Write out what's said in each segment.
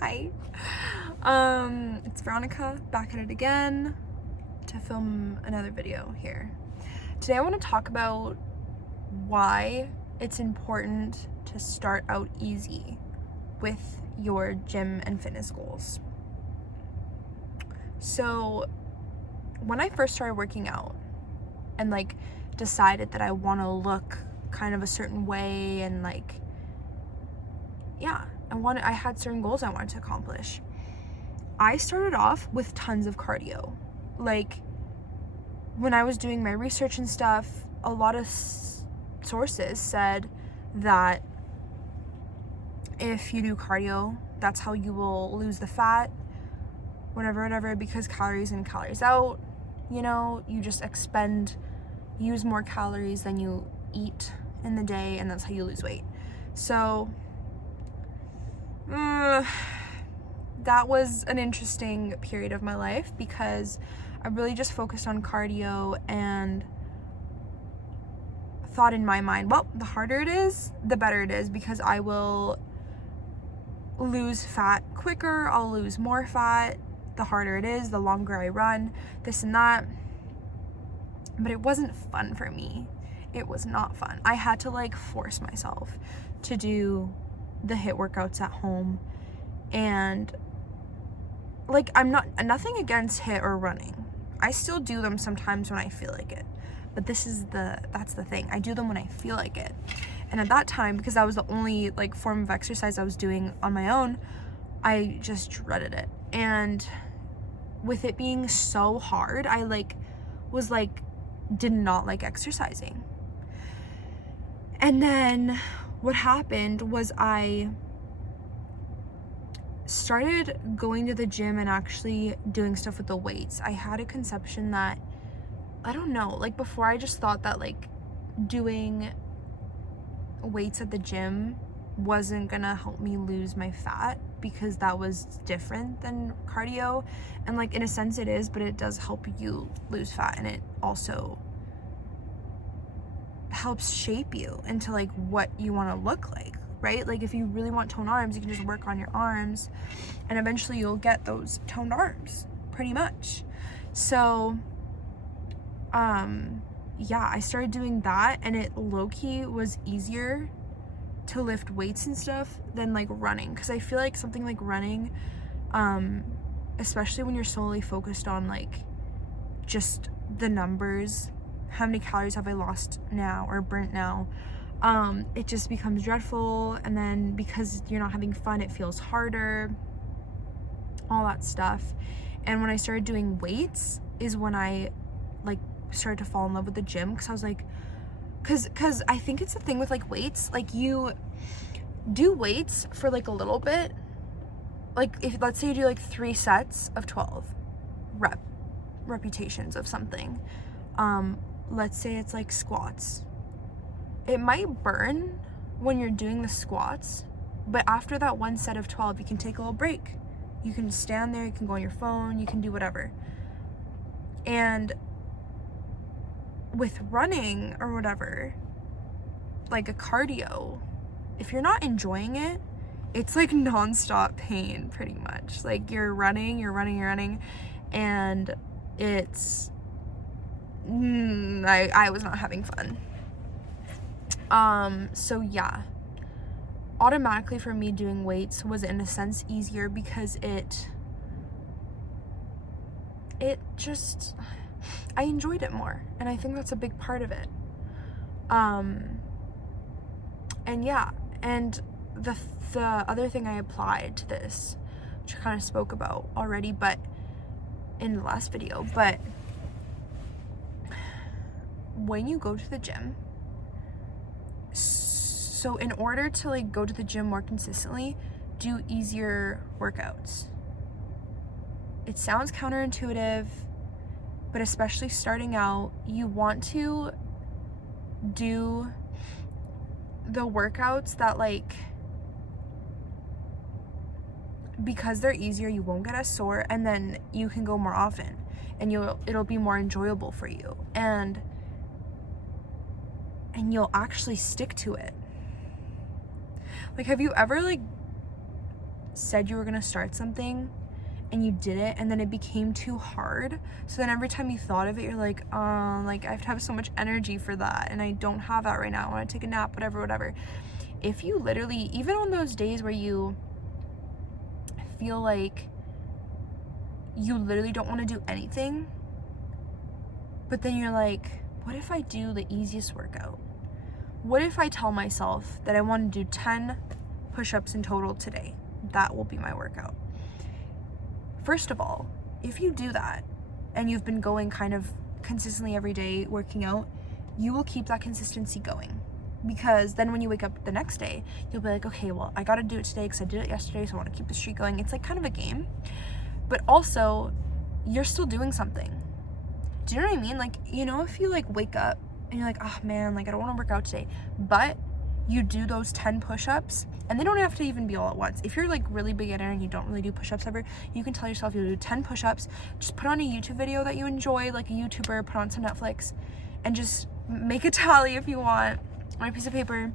Hi. It's Veronica, back at it again to film another video here. Today I want to talk about why it's important to start out easy with your gym and fitness goals. So when I first started working out and decided that I want to look kind of a certain way and I had certain goals I wanted to accomplish. I started off with tons of cardio. When I was doing my research and stuff, a lot of sources said that if you do cardio, that's how you will lose the fat, whatever, because calories in, calories out, you just use more calories than you eat in the day, and that's how you lose weight. So that was an interesting period of my life because I really just focused on cardio and thought in my mind, well, the harder it is, the better it is, because I will lose fat quicker, I'll lose more fat, the harder it is, the longer I run, this and that. But it wasn't fun for me. It was not fun. I had to force myself to do the HIIT workouts at home, and I'm nothing against HIIT or running. I still do them sometimes when I feel like it, but that's the thing. I do them when I feel like it. And at that time, because that was the only form of exercise I was doing on my own, I just dreaded it. And with it being so hard, I did not like exercising. And then what happened was I started going to the gym and actually doing stuff with the weights. I had a conception that, I don't know, before I just thought that doing weights at the gym wasn't gonna help me lose my fat because that was different than cardio. And in a sense it is, but it does help you lose fat, and it also helps shape you into what you want to look like, right? If you really want toned arms, you can just work on your arms and eventually you'll get those toned arms pretty much. So I started doing that, and it low-key was easier to lift weights and stuff than running, because I feel something like running, especially when you're solely focused on just the numbers, how many calories have I lost now or burnt now, it just becomes dreadful. And then because you're not having fun, it feels harder, all that stuff. And when I started doing weights is when I started to fall in love with the gym, because I was because I think it's the thing with weights, you do weights for a little bit, if let's say you do 3 sets of 12 repetitions of something, let's say it's squats. It might burn when you're doing the squats, but after that one set of 12, you can take a little break. You can stand there, you can go on your phone, you can do whatever. And with running or whatever, a cardio, if you're not enjoying it, it's nonstop pain pretty much. You're running, and it's I was not having fun. So yeah, automatically for me doing weights was in a sense easier because it just, I enjoyed it more, and I think that's a big part of it. And yeah, and the other thing I applied to this, which I kind of spoke about already, but in the last video, but when you go to the gym, so in order to go to the gym more consistently, do easier workouts. It sounds counterintuitive, but especially starting out, you want to do the workouts that because they're easier, you won't get as sore, and then you can go more often, and it'll be more enjoyable for you, and you'll actually stick to it. Have you ever said you were gonna start something and you did it, and then it became too hard. So then every time you thought of it, you're like, I have to have so much energy for that, and I don't have that right now. I want to take a nap, whatever. If you literally, even on those days where you feel like you literally don't want to do anything, but then you're like, what if I do the easiest workout? What if I tell myself that I want to do 10 push-ups in total today? That will be my workout. First of all, if you do that and you've been going kind of consistently every day working out, you will keep that consistency going, because then when you wake up the next day, you'll be like, okay, well, I got to do it today because I did it yesterday, so I want to keep the streak going. It's like kind of a game, but also you're still doing something. Do you know what I mean? Like, you know, if you like wake up and you're like, oh man, like I don't want to work out today, but you do those 10 push-ups, and they don't have to even be all at once. If you're like really beginner and you don't really do push-ups ever, you can tell yourself you'll do 10 push-ups, just put on a YouTube video that you enjoy, like a YouTuber, put on some Netflix, and just make a tally if you want on a piece of paper,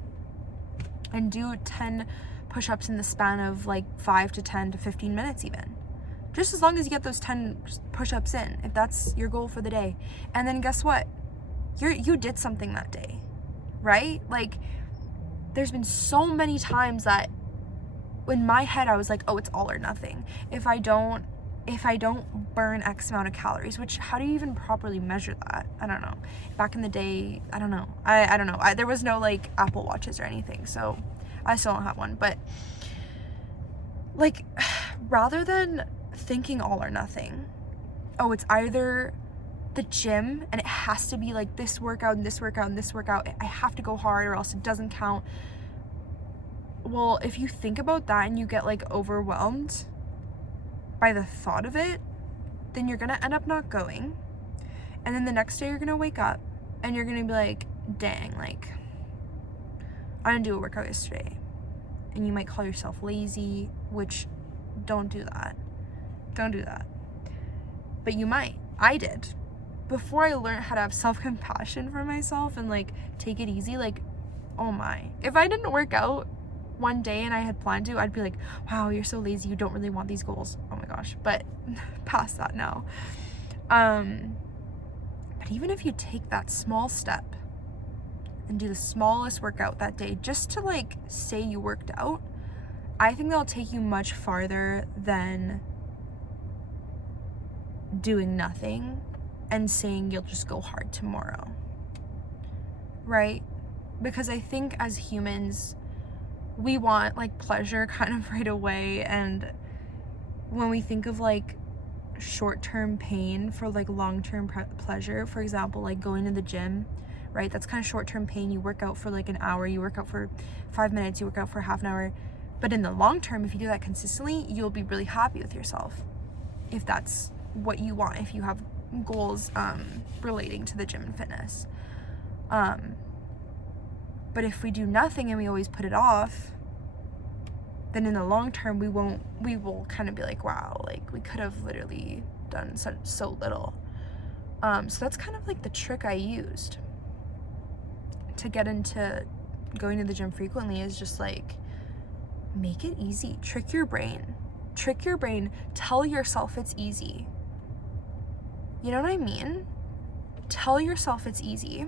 and do 10 push-ups in the span of like 5 to 10 to 15 minutes even. Just as long as you get those 10 push-ups in, if that's your goal for the day. And then guess what? You did something that day, right? Like, there's been so many times that in my head I was like, oh, it's all or nothing. If I don't burn X amount of calories, which, how do you even properly measure that? I don't know. Back in the day, I don't know. I don't know. There was no like Apple Watches or anything, so I still don't have one. But like, rather than thinking all or nothing, oh, it's either the gym and it has to be like this workout and this workout and this workout, I have to go hard or else it doesn't count. Well, if you think about that and you get like overwhelmed by the thought of it, then you're gonna end up not going, and then the next day you're gonna wake up and you're gonna be like, dang, like I didn't do a workout yesterday. And you might call yourself lazy, which don't do that. But you might. I did. Before I learned how to have self-compassion for myself and like take it easy, like, oh my, if I didn't work out one day and I had planned to, I'd be like, wow, you're so lazy, you don't really want these goals. Oh my gosh. But past that now. But even if you take that small step and do the smallest workout that day just to like say you worked out, I think that'll take you much farther than doing nothing and saying you'll just go hard tomorrow, right? Because I think as humans, we want like pleasure kind of right away, and when we think of like short-term pain for like long-term pleasure, for example, like going to the gym, right? That's kind of short-term pain. You work out for like an hour, you work out for 5 minutes, you work out for half an hour, but in the long term, if you do that consistently, you'll be really happy with yourself if that's what you want, if you have goals relating to the gym and fitness. But if we do nothing and we always put it off, then in the long term we will kind of be like, wow, like we could have literally done so little. So that's kind of like the trick I used to get into going to the gym frequently, is just like, make it easy. Trick your brain. Tell yourself it's easy. You know what I mean? Tell yourself it's easy.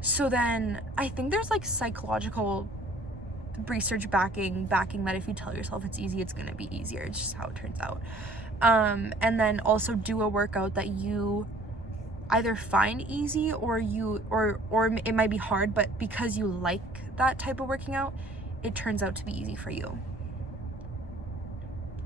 So then I think there's like psychological research backing that if you tell yourself it's easy, it's gonna be easier. It's just how it turns out. And then also do a workout that you either find easy or it might be hard, but because you like that type of working out, it turns out to be easy for you.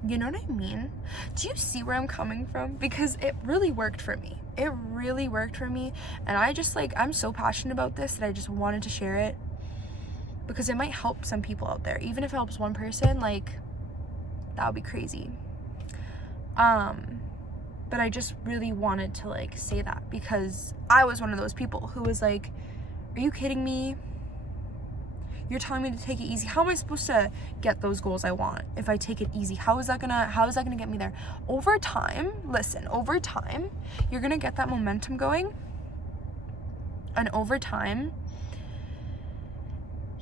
You know what I mean? Do you see where I'm coming from? Because it really worked for me. And I just like, I'm so passionate about this that I just wanted to share it because it might help some people out there. Even if it helps one person, like, that would be crazy. But I just really wanted to like say that because I was one of those people who was like, are you kidding me? You're telling me to take it easy. How am I supposed to get those goals I want if I take it easy? How is that gonna get me there? Over time, you're gonna get that momentum going. And over time,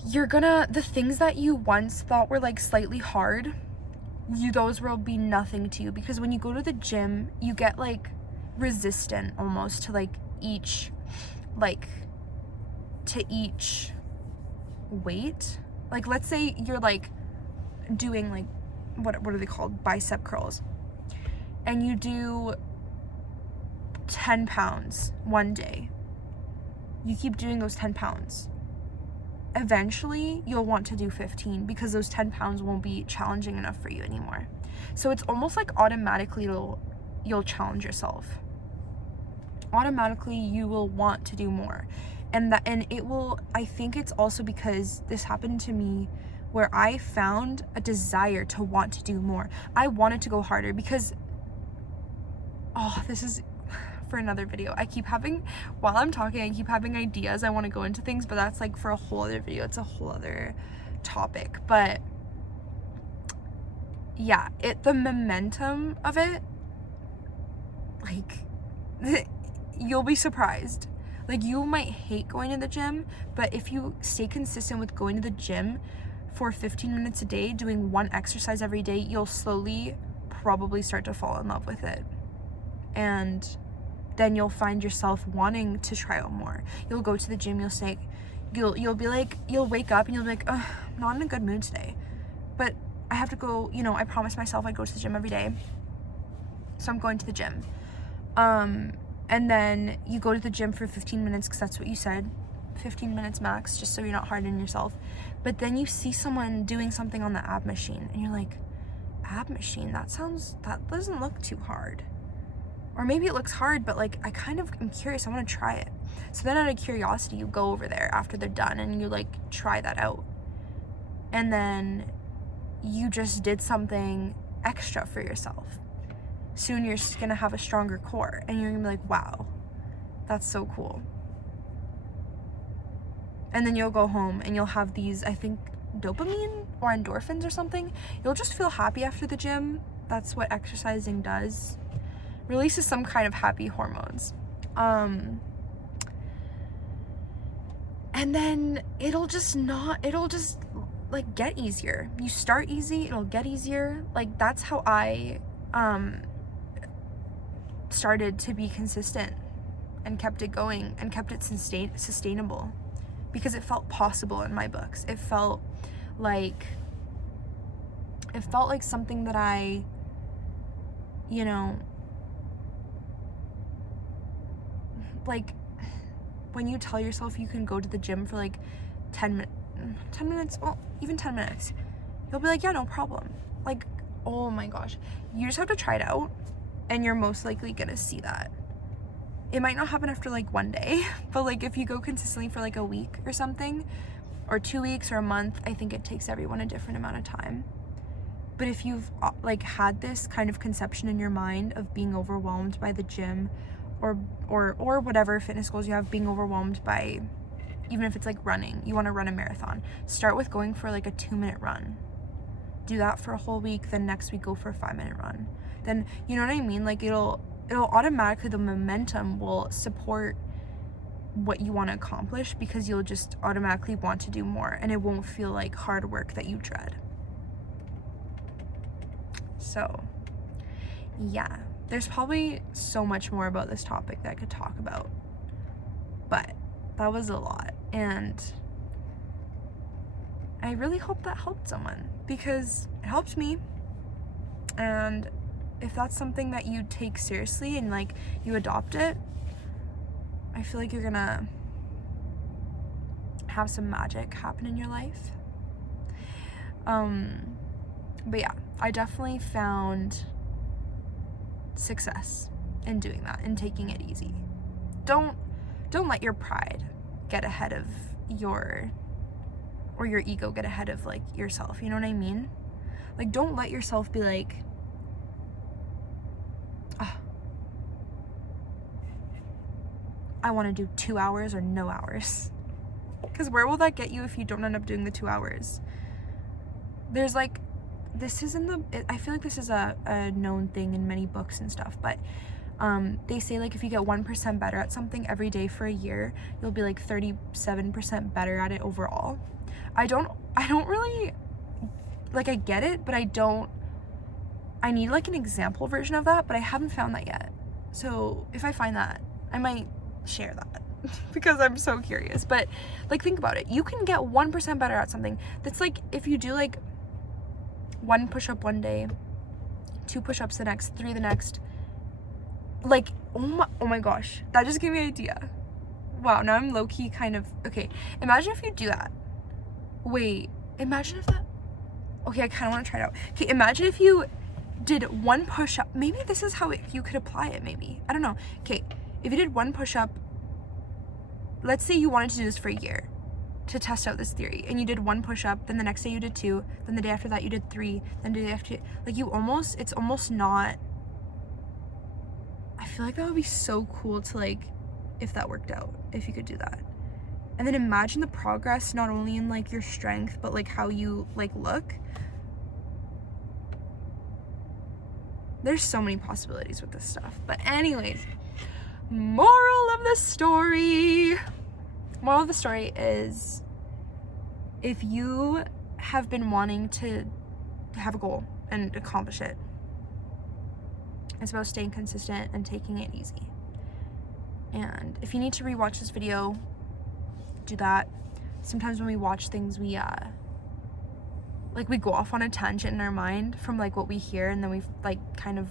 the things that you once thought were like slightly hard, those will be nothing to you, because when you go to the gym, you get like resistant almost to each weight. Like, let's say you're like doing like what are they called, bicep curls, and you do 10 pounds one day. You keep doing those 10 pounds. Eventually you'll want to do 15, because those 10 pounds won't be challenging enough for you anymore. So it's almost like automatically you'll challenge yourself. Automatically you will want to do more. And it will, I think it's also because this happened to me, where I found a desire to want to do more. I wanted to go harder because, this is for another video. While I'm talking, I keep having ideas. I want to go into things, but that's like for a whole other video. It's a whole other topic. But yeah, the momentum of it, like, you'll be surprised. Like, you might hate going to the gym, but if you stay consistent with going to the gym for 15 minutes a day, doing one exercise every day, you'll slowly probably start to fall in love with it. And then you'll find yourself wanting to try out more. You'll go to the gym, you'll be like, you'll wake up and you'll be like, I'm not in a good mood today, but I have to go, I promised myself I'd go to the gym every day, so I'm going to the gym. And then you go to the gym for 15 minutes, because that's what you said, 15 minutes max, just so you're not hard on yourself. But then you see someone doing something on the ab machine, and you're like, ab machine, that doesn't look too hard. Or maybe it looks hard, but like, I kind of am curious, I want to try it. So then out of curiosity, you go over there after they're done and you like try that out. And then you just did something extra for yourself. Soon you're just gonna have a stronger core, and you're gonna be like, wow, that's so cool. And then you'll go home and you'll have these, I think, dopamine or endorphins or something. You'll just feel happy after the gym. That's what exercising does. Releases some kind of happy hormones. And then it'll just like get easier. You start easy, it'll get easier. Like, that's how I started to be consistent and kept it going and kept it sustainable, because it felt possible in my books. It felt like something that I, like, when you tell yourself you can go to the gym for like 10 minutes, well, even 10 minutes, you'll be like, yeah, no problem. Like, oh my gosh, you just have to try it out, and you're most likely gonna see that. It might not happen after like one day, but like if you go consistently for like a week or something, or 2 weeks or a month, I think it takes everyone a different amount of time. But if you've like had this kind of conception in your mind of being overwhelmed by the gym, or whatever fitness goals you have, being overwhelmed by, even if it's like running, you want to run a marathon, start with going for like a 2-minute run. Do that for a whole week, then next week go for a 5-minute run. Then, you know what I mean? Like, it'll automatically, the momentum will support what you want to accomplish, because you'll just automatically want to do more, and it won't feel like hard work that you dread. So yeah, there's probably so much more about this topic that I could talk about, but that was a lot, and I really hope that helped someone, because it helped me. And if that's something that you take seriously and like you adopt it, I feel like you're gonna have some magic happen in your life. But yeah, I definitely found success in doing that, in taking it easy. Don't let your pride get ahead of your ego get ahead of like yourself, you know what I mean? Like, don't let yourself be like, I want to do 2 hours or no hours. Because where will that get you if you don't end up doing the 2 hours? There's like, I feel like this is a known thing in many books and stuff, but They say like if you get 1% better at something every day for a year, you'll be like 37% better at it overall. I don't really, like, I get it, but I need like an example version of that, but I haven't found that yet. So if I find that, I might share that because I'm so curious. But like, think about it. You can get 1% better at something. That's like if you do like 1 push-up one day, 2 push-ups the next, 3 the next. Like, oh my gosh, that just gave me an idea. Wow, now I'm low-key kind of, okay, imagine if you do that. Wait, imagine if that, okay, I kind of want to try it out. Okay, imagine if you did 1 push-up. Maybe this is how you could apply it, maybe. I don't know. Okay, if you did 1 push-up, let's say you wanted to do this for a year to test out this theory, and you did 1 push-up, then the next day you did 2, then the day after that you did 3, then the day after, like, it's almost not, I feel like that would be so cool to, like, if that worked out, if you could do that. And then imagine the progress, not only in like your strength, but like how you like look. There's so many possibilities with this stuff. But anyways, moral of the story is, if you have been wanting to have a goal and accomplish it, it's about staying consistent and taking it easy. And if you need to rewatch this video, do that. Sometimes when we watch things, we go off on a tangent in our mind from like what we hear, and then we like kind of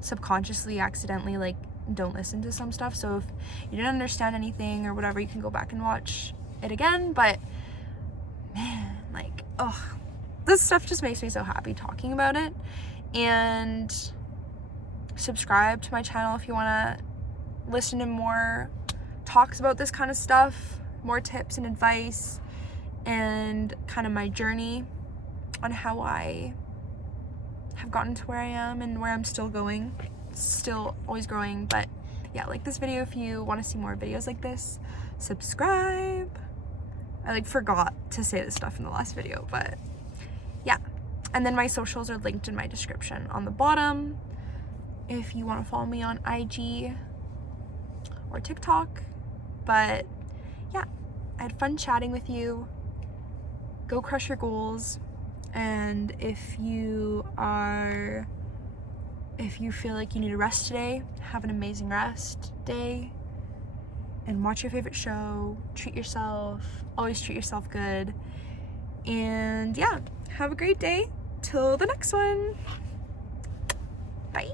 subconsciously accidentally like don't listen to some stuff. So if you didn't understand anything or whatever, you can go back and watch it again. But man, like, oh, this stuff just makes me so happy talking about it. And subscribe to my channel if you want to listen to more talks about this kind of stuff, more tips and advice, and kind of my journey on how I have gotten to where I am and where I'm still going, still always growing. But yeah, like this video if you want to see more videos like this. Subscribe. I like forgot to say this stuff in the last video, but yeah. And then my socials are linked in my description on the bottom if you want to follow me on IG or TikTok. But yeah, I had fun chatting with you. Go crush your goals. And if you feel like you need a rest today, have an amazing rest day and watch your favorite show. Treat yourself. Always treat yourself good. And yeah, have a great day. Till the next one. Bye.